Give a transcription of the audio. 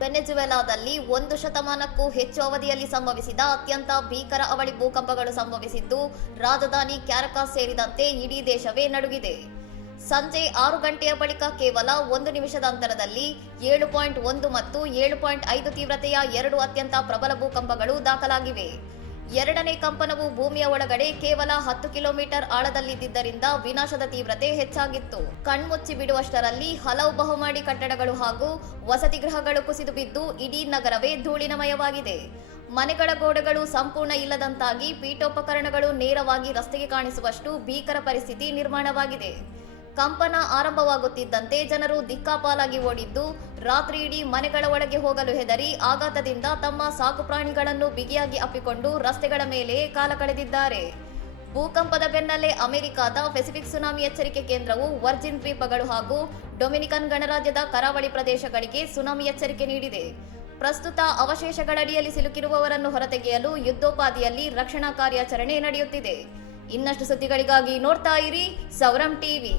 ವೆನೆಜುವೆಲಾದಲ್ಲಿ 1 ಶತಮಾನಕ್ಕೂ ಹೆಚ್ಚು ಅವಧಿಯಲ್ಲಿ ಸಂಭವಿಸಿದ ಅತ್ಯಂತ ಭೀಕರ ಅವಳಿ ಭೂಕಂಪಗಳು ಸಂಭವಿಸಿದ್ದು, ರಾಜಧಾನಿ ಕ್ಯಾರಕಾಸ್ ಸೇರಿದಂತೆ ಇಡೀ ದೇಶವೇ ನಡುಗಿದೆ. ಸಂಜೆ 6 ಗಂಟೆಯ ಬಳಿಕ ಕೇವಲ 1 ನಿಮಿಷದ ಅಂತರದಲ್ಲಿ 7.1 ಮತ್ತು 7.5 ತೀವ್ರತೆಯ 2 ಅತ್ಯಂತ ಪ್ರಬಲ ಭೂಕಂಪಗಳು ದಾಖಲಾಗಿವೆ. ಎರಡನೇ ಕಂಪನವು ಭೂಮಿಯ ಒಳಗಡೆ ಕೇವಲ 10 ಕಿಲೋಮೀಟರ್ ಆಳದಲ್ಲಿದ್ದರಿಂದ ವಿನಾಶದ ತೀವ್ರತೆ ಹೆಚ್ಚಾಗಿತ್ತು. ಕಣ್ಮುಚ್ಚಿ ಬಿಡುವಷ್ಟರಲ್ಲಿ ಹಲವು ಬಹುಮಹಡಿ ಕಟ್ಟಡಗಳು ಹಾಗೂ ವಸತಿ ಗೃಹಗಳು ಕುಸಿದು ಬಿದ್ದು ಇಡೀ ನಗರವೇ ಧೂಳಿನಮಯವಾಗಿದೆ. ಮನೆಗಳ ಗೋಡೆಗಳು ಸಂಪೂರ್ಣ ಇಲ್ಲದಂತಾಗಿ ಪೀಠೋಪಕರಣಗಳು ನೇರವಾಗಿ ರಸ್ತೆಗೆ ಕಾಣಿಸುವಷ್ಟು ಭೀಕರ ಪರಿಸ್ಥಿತಿ ನಿರ್ಮಾಣವಾಗಿದೆ. ಕಂಪನ ಆರಂಭವಾಗುತ್ತಿದ್ದಂತೆ ಜನರು ದಿಕ್ಕಾಪಾಲಾಗಿ ಓಡಿದ್ದು, ರಾತ್ರಿ ಇಡೀ ಮನೆಗಳ ಒಳಗೆ ಹೋಗಲು ಹೆದರಿ ಆಘಾತದಿಂದ ತಮ್ಮ ಸಾಕು ಪ್ರಾಣಿಗಳನ್ನು ಬಿಗಿಯಾಗಿ ಅಪ್ಪಿಕೊಂಡು ರಸ್ತೆಗಳ ಮೇಲೆ ಕಾಲ ಕಳೆದಿದ್ದಾರೆ. ಭೂಕಂಪದ ಬೆನ್ನಲ್ಲೇ ಅಮೆರಿಕದ ಪೆಸಿಫಿಕ್ ಸುನಾಮಿ ಎಚ್ಚರಿಕೆ ಕೇಂದ್ರವು ವರ್ಜಿನ್ ದ್ವೀಪಗಳು ಹಾಗೂ ಡೊಮಿನಿಕನ್ ಗಣರಾಜ್ಯದ ಕರಾವಳಿ ಪ್ರದೇಶಗಳಿಗೆ ಸುನಾಮಿ ಎಚ್ಚರಿಕೆ ನೀಡಿದೆ. ಪ್ರಸ್ತುತ ಅವಶೇಷಗಳಡಿಯಲ್ಲಿ ಸಿಲುಕಿರುವವರನ್ನು ಹೊರತೆಗೆಯಲು ಯುದ್ಧೋಪಾದಿಯಲ್ಲಿ ರಕ್ಷಣಾ ಕಾರ್ಯಾಚರಣೆ ನಡೆಯುತ್ತಿದೆ. ಇನ್ನಷ್ಟು ಸುದ್ದಿಗಳಿಗಾಗಿ ನೋಡ್ತಾ ಇರಿ ಸೌರಂ ಟಿವಿ.